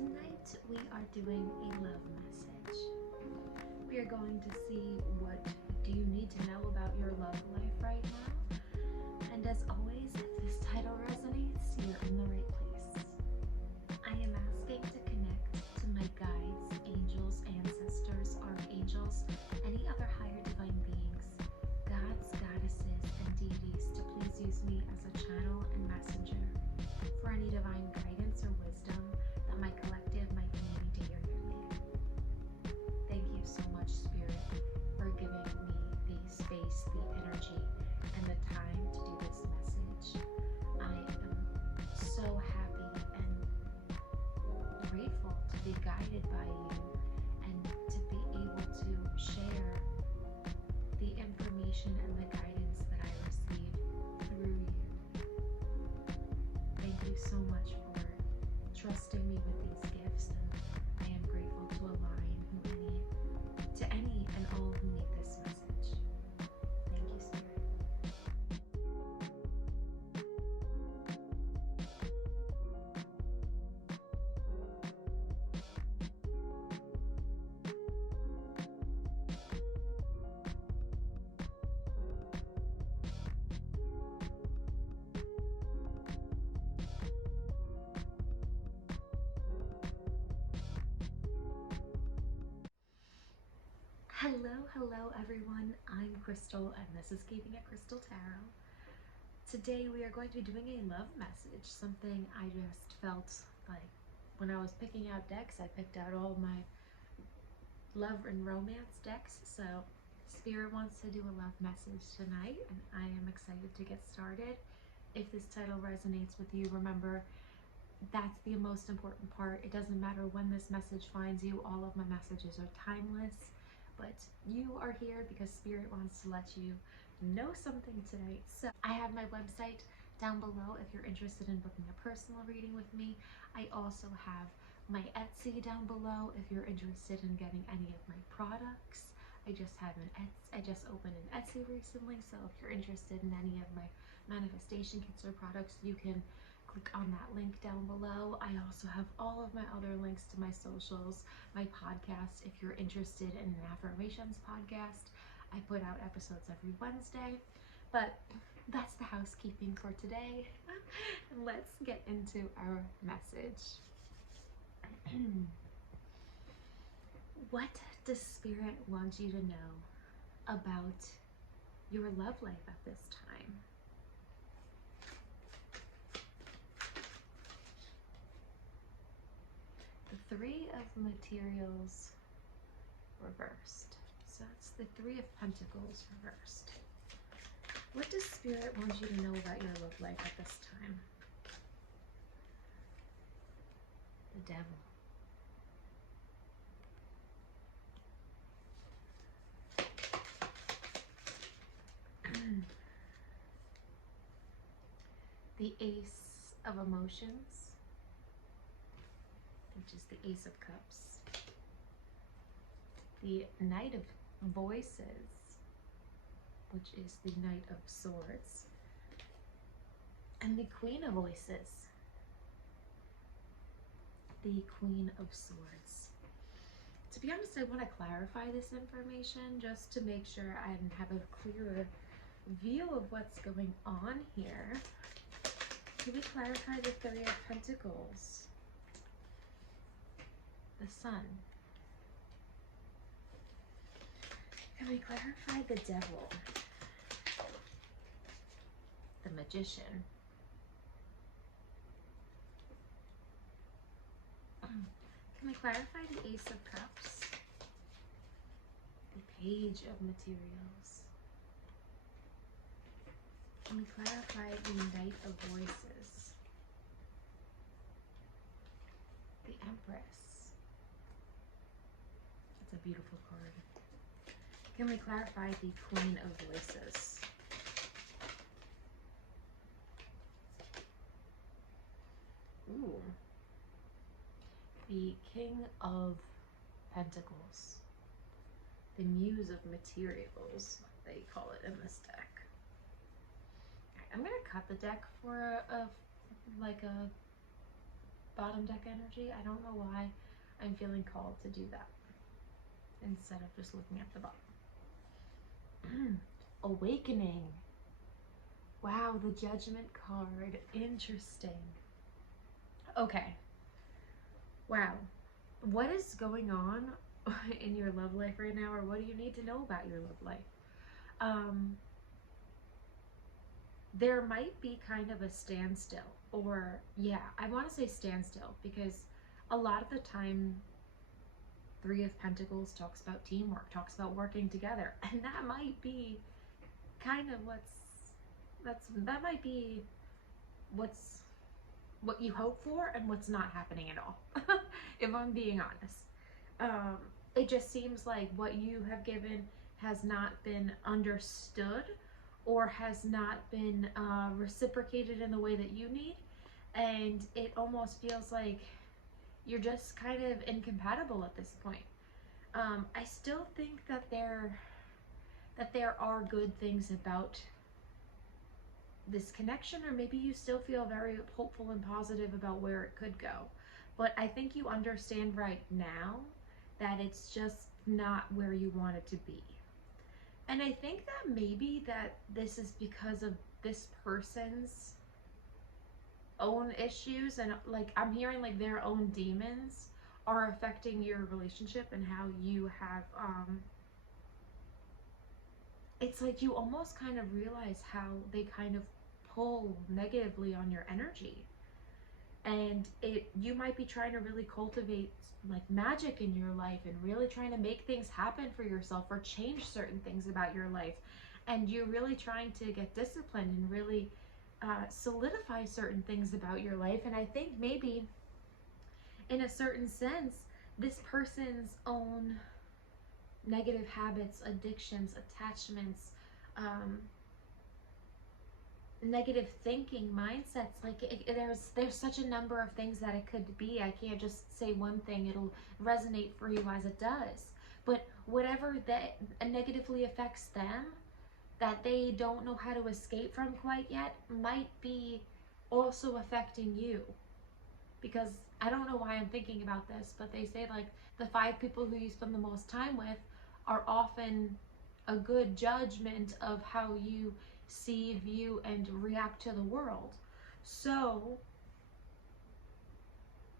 Tonight we are doing a love message. We are going to see what do you need to know about your love life right now. And as always, if this title resonates, you're in the right place. I am asking to connect to my guides, angels, ancestors, archangels, any other higher divine beings, gods, goddesses, and deities to please use me as a channel and messenger for any divine guidance or wisdom that my collective might be needing to hear through me. Thank you so much, Spirit, for giving me the space, the energy, and the time to do this message. I am so happy and grateful to be guided by you and to be able to share the information and the guidance that I receive through you. Thank you so much for trusting me with these gifts, and I am grateful to align to any and all who need this message. Thank you, Spirit. Hello everyone, I'm Krystal and this is Keeping It Krystal Tarot. Today we are going to be doing a love message, something I just felt like when I was picking out decks. I picked out all my love and romance decks, so Spirit wants to do a love message tonight and I am excited to get started. If this title resonates with you, remember that's the most important part. It doesn't matter when this message finds you, all of my messages are timeless. But you are here because Spirit wants to let you know something tonight. So I have my website down below if you're interested in booking a personal reading with me. I also have my Etsy down below if you're interested in getting any of my products. I just opened an Etsy recently, so if you're interested in any of my manifestation kits or products, you can click on that link down below. I also have all of my other links to my socials, my podcast. If you're interested in an affirmations podcast, I put out episodes every Wednesday. But that's the housekeeping for today. Let's get into our message. What does Spirit want you to know about your love life at this time? The Three of Materials reversed. So that's the Three of Pentacles reversed. What does Spirit want you to know about your love life at this time? The Devil. The Ace of Emotions, which is the Ace of Cups. The Knight of Voices, which is the Knight of Swords. And the Queen of Voices, the Queen of Swords. To be honest, I want to clarify this information just to make sure I have a clearer view of what's going on here. Can we clarify the Three of Pentacles? The Sun. Can we clarify the Devil? The Magician. Can we clarify the Ace of Cups? The Page of Materials. Can we clarify the Knight of Voices? The Empress. It's a beautiful card. Can we clarify the Queen of Voices? Ooh. The King of Pentacles. The Muse of Materials, they call it in this deck. I'm gonna cut the deck for a bottom deck energy. I don't know why I'm feeling called to do that instead of just looking at the bottom. Awakening. Wow, the Judgment card. Interesting. Okay. Wow. What is going on in your love life right now, or what do you need to know about your love life? There might be kind of a standstill, or yeah, I want to say standstill because a lot of the time Three of Pentacles talks about teamwork, talks about working together, and that might be kind of that might be what you hope for and what's not happening at all. If I'm being honest, it just seems like what you have given has not been understood or has not been reciprocated in the way that you need, and it almost feels like you're just kind of incompatible at this point. I still think that there are good things about this connection, or maybe you still feel very hopeful and positive about where it could go. But I think you understand right now that it's just not where you want it to be. And I think that maybe that this is because of this person's own issues, and like I'm hearing like their own demons are affecting your relationship and how you have it's like you almost kind of realize how they kind of pull negatively on your energy, and you might be trying to really cultivate like magic in your life and really trying to make things happen for yourself or change certain things about your life, and you're really trying to get disciplined and really solidify certain things about your life. And I think maybe in a certain sense this person's own negative habits, addictions, attachments, negative thinking, mindsets, like there's such a number of things that it could be. I can't just say one thing, it'll resonate for you as it does. But whatever that negatively affects them, that they don't know how to escape from quite yet, might be also affecting you. Because I don't know why I'm thinking about this, but they say like the 5 people who you spend the most time with are often a good judgment of how you see, view, and react to the world. So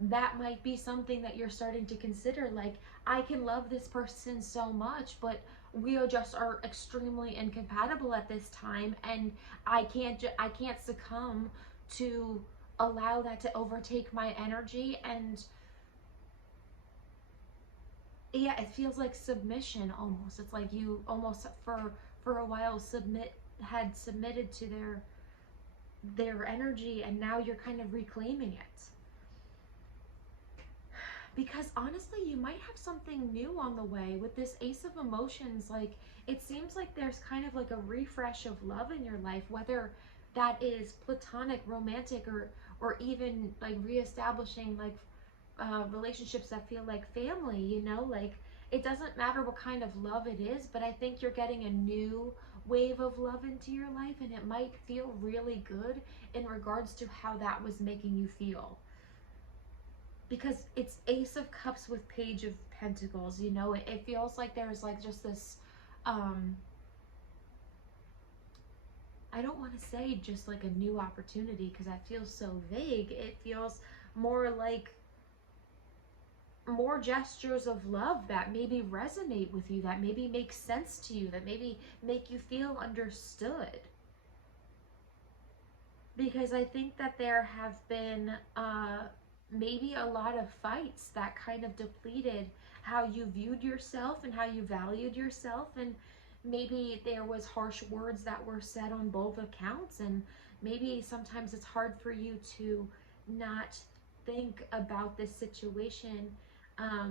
that might be something that you're starting to consider. Like, I can love this person so much, but we are extremely incompatible at this time, and I can't succumb to allow that to overtake my energy. And yeah, it feels like submission almost. It's like you almost for a while had submitted to their energy, and now you're kind of reclaiming it. Because honestly, you might have something new on the way with this Ace of Emotions. Like, it seems like there's kind of like a refresh of love in your life, whether that is platonic, romantic, or even like reestablishing like relationships that feel like family, you know? Like, it doesn't matter what kind of love it is, but I think you're getting a new wave of love into your life, and it might feel really good in regards to how that was making you feel. Because it's Ace of Cups with Page of Pentacles, you know? It feels like there's like just this I don't want to say just like a new opportunity, because that feels so vague. It feels more like more gestures of love that maybe resonate with you, that maybe make sense to you, that maybe make you feel understood. Because I think that there have been maybe a lot of fights that kind of depleted how you viewed yourself and how you valued yourself, and maybe there was harsh words that were said on both accounts, and maybe sometimes it's hard for you to not think about this situation. I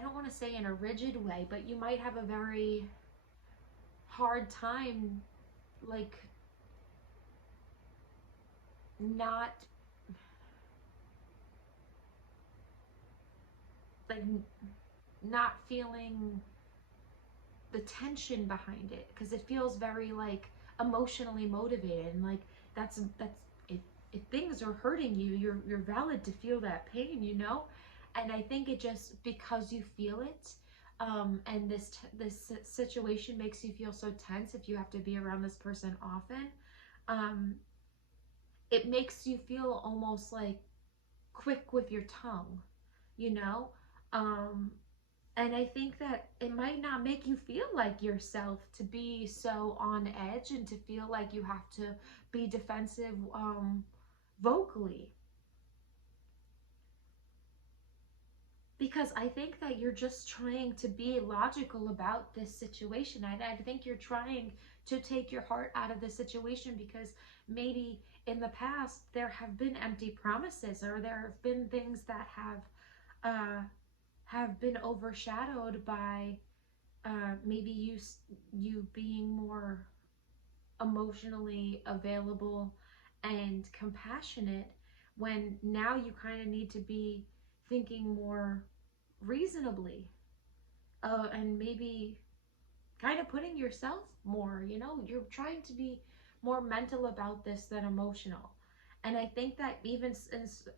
don't want to say in a rigid way, but you might have a very hard time like not like not feeling the tension behind it, because it feels very like emotionally motivated, and like that's it if things are hurting you, you're valid to feel that pain, you know? And I think it just, because you feel it, and this situation makes you feel so tense if you have to be around this person often, um, it makes you feel almost like quick with your tongue, you know? Um, and I think that it might not make you feel like yourself to be so on edge and to feel like you have to be defensive vocally. Because I think that you're just trying to be logical about this situation. I think you're trying to take your heart out of the situation because maybe in the past there have been empty promises, or there have been things that have been overshadowed by maybe you being more emotionally available and compassionate, when now you kind of need to be thinking more reasonably, and maybe kind of putting yourself more, you know, you're trying to be more mental about this than emotional. And I think that even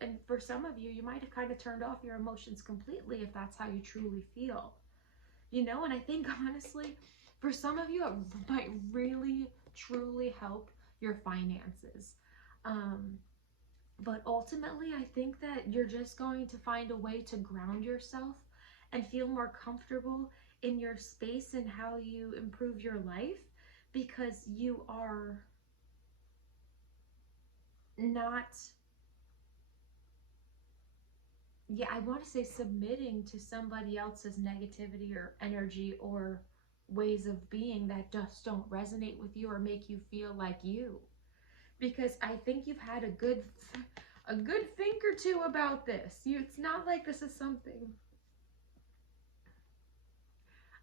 and for some of you, you might have kind of turned off your emotions completely if that's how you truly feel, you know. And I think honestly, for some of you, it might really truly help your finances. um, but ultimately, I think that you're just going to find a way to ground yourself and feel more comfortable in your space and how you improve your life, because you are not, yeah, I want to say submitting to somebody else's negativity or energy or ways of being that just don't resonate with you or make you feel like you. Because I think you've had a good think or two about this. It's not like this is something.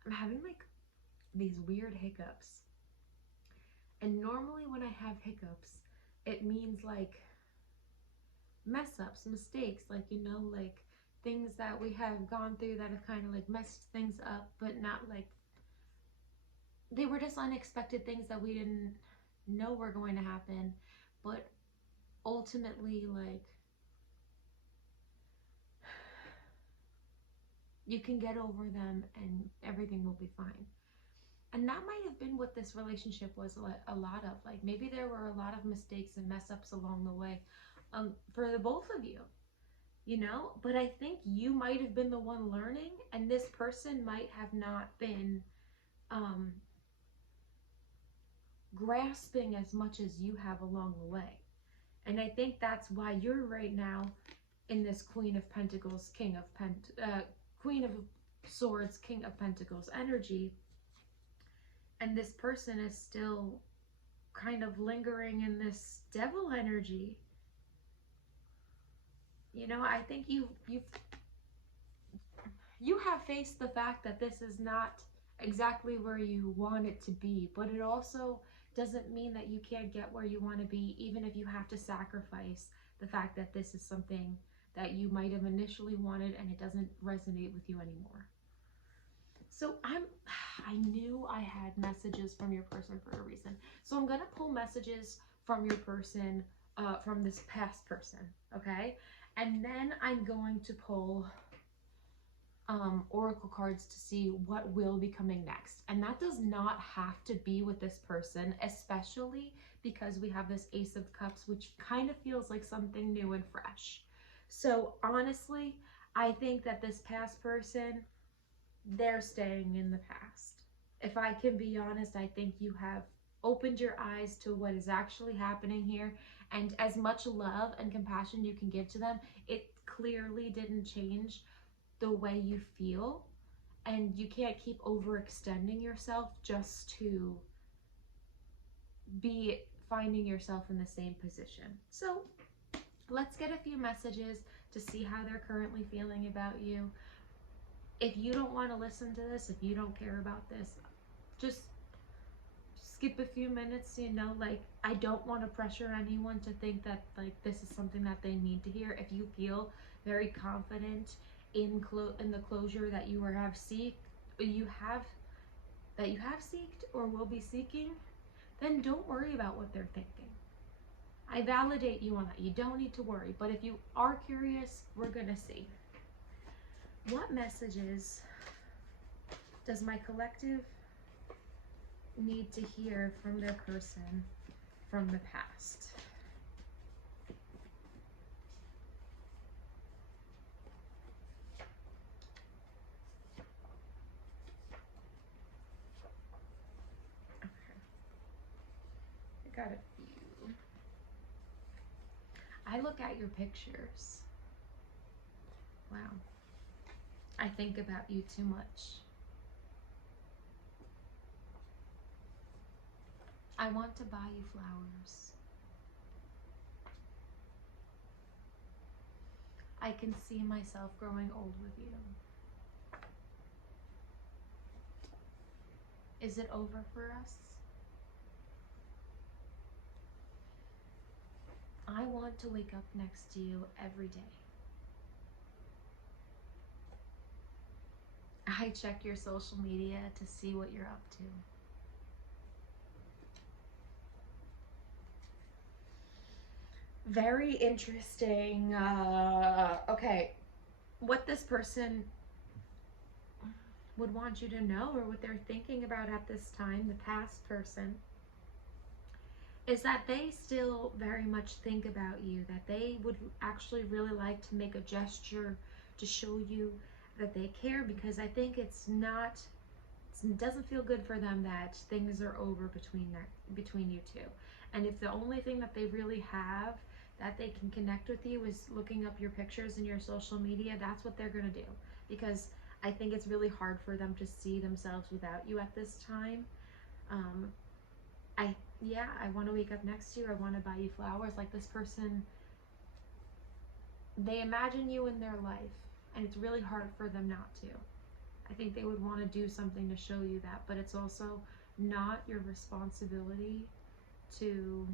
I'm having like these weird hiccups. And normally when I have hiccups, it means like mess ups, mistakes, like, you know, like things that we have gone through that have kind of like messed things up, but not like, they were just unexpected things that we didn't know were going to happen. But ultimately, like, you can get over them and everything will be fine. And that might have been what this relationship was a lot of. Like, maybe there were a lot of mistakes and mess ups along the way, for the both of you, you know? But I think you might have been the one learning, and this person might have not been um, grasping as much as you have along the way. And I think that's why you're right now in this Queen of Pentacles, Queen of Swords, King of Pentacles energy. And this person is still kind of lingering in this devil energy. You know, I think you have faced the fact that this is not exactly where you want it to be, but it also doesn't mean that you can't get where you want to be, even if you have to sacrifice the fact that this is something that you might have initially wanted and it doesn't resonate with you anymore. So I knew I had messages from your person for a reason. So I'm gonna pull messages from your person, from this past person, okay? And then I'm going to pull oracle cards to see what will be coming next. And that does not have to be with this person, especially because we have this Ace of Cups, which kind of feels like something new and fresh. So honestly, I think that this past person, they're staying in the past. If I can be honest, I think you have opened your eyes to what is actually happening here, and as much love and compassion you can give to them, it clearly didn't change the way you feel, and you can't keep overextending yourself just to be finding yourself in the same position. So let's get a few messages to see how they're currently feeling about you. If you don't want to listen to this, if you don't care about this, just skip a few minutes, you know, like, I don't want to pressure anyone to think that like this is something that they need to hear. If you feel very confident in the closure that you have seeked or will be seeking, then don't worry about what they're thinking. I validate you on that. You don't need to worry. But if you are curious, we're going to see. What messages does my collective need to hear from their person from the past? Okay. I got a few. I look at your pictures. Wow. I think about you too much. I want to buy you flowers. I can see myself growing old with you. Is it over for us? I want to wake up next to you every day. I check your social media to see what you're up to. Very interesting. Okay, what this person would want you to know, or what they're thinking about at this time, the past person, is that they still very much think about you, that they would actually really like to make a gesture to show you that they care, because I think it doesn't feel good for them that things are over between you two. And if the only thing that they really have that they can connect with you is looking up your pictures in your social media, that's what they're going to do. Because I think it's really hard for them to see themselves without you at this time. I want to wake up next to you. I want to buy you flowers. Like, this person, they imagine you in their life, and it's really hard for them not to. I think they would want to do something to show you that, but it's also not your responsibility to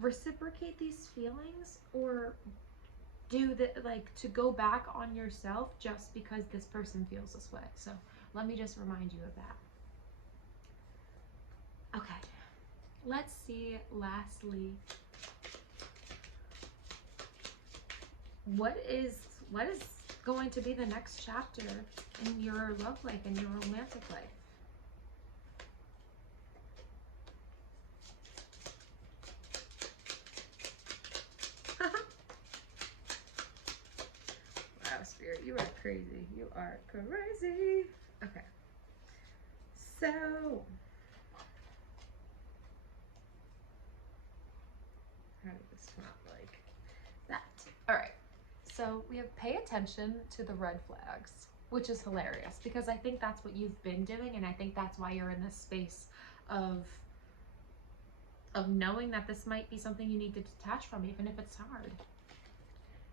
reciprocate these feelings, or do that, like, to go back on yourself just because this person feels this way. So let me just remind you of that. Okay, let's see, lastly, what is going to be the next chapter in your love life, in your romantic life? Wow, Spirit, you are crazy. You are crazy. Okay. So, how did this not like that? All right. So we have pay attention to the red flags, which is hilarious, because I think that's what you've been doing, and I think that's why you're in this space of knowing that this might be something you need to detach from, even if it's hard.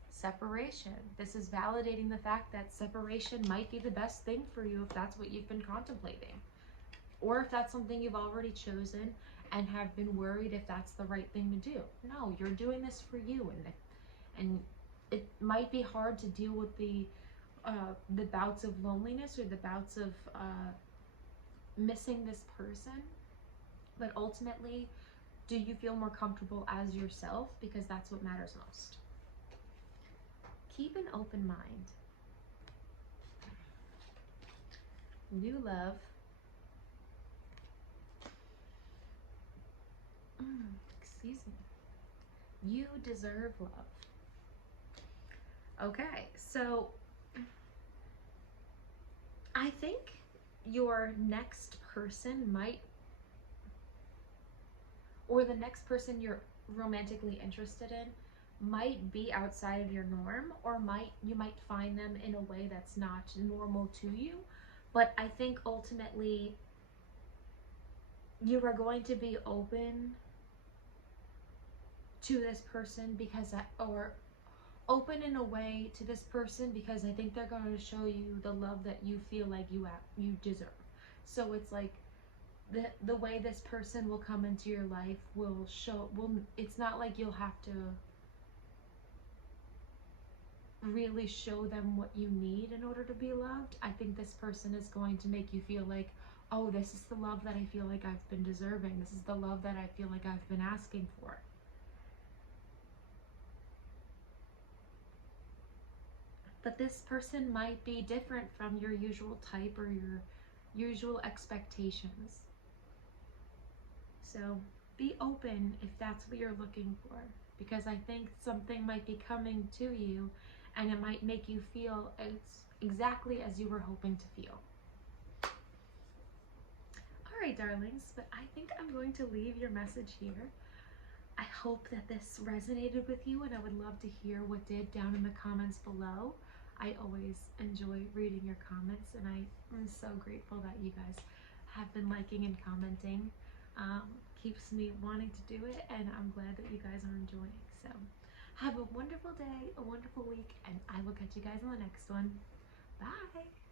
Separation. This is validating the fact that separation might be the best thing for you if that's what you've been contemplating. Or if that's something you've already chosen and have been worried if that's the right thing to do. No, you're doing this for you, and it might be hard to deal with the bouts of loneliness, or the bouts of missing this person, but ultimately, do you feel more comfortable as yourself? Because that's what matters most. Keep an open mind. New love. Excuse me. You deserve love. Okay, so I think your next person might, or the next person you're romantically interested in, might be outside of your norm, or you might find them in a way that's not normal to you. But I think ultimately you are going to be open to this person or open in a way to this person because I think they're going to show you the love that you feel like you deserve. So it's like the way this person will come into your life it's not like you'll have to really show them what you need in order to be loved. I think this person is going to make you feel like, oh, this is the love that I feel like I've been deserving. This is the love that I feel like I've been asking for. But this person might be different from your usual type or your usual expectations. So be open if that's what you're looking for, because I think something might be coming to you and it might make you feel exactly as you were hoping to feel. All right, darlings, but I think I'm going to leave your message here. I hope that this resonated with you, and I would love to hear what did down in the comments below. I always enjoy reading your comments, and I am so grateful that you guys have been liking and commenting. Keeps me wanting to do it, and I'm glad that you guys are enjoying. So have a wonderful day, a wonderful week, and I will catch you guys in the next one. Bye!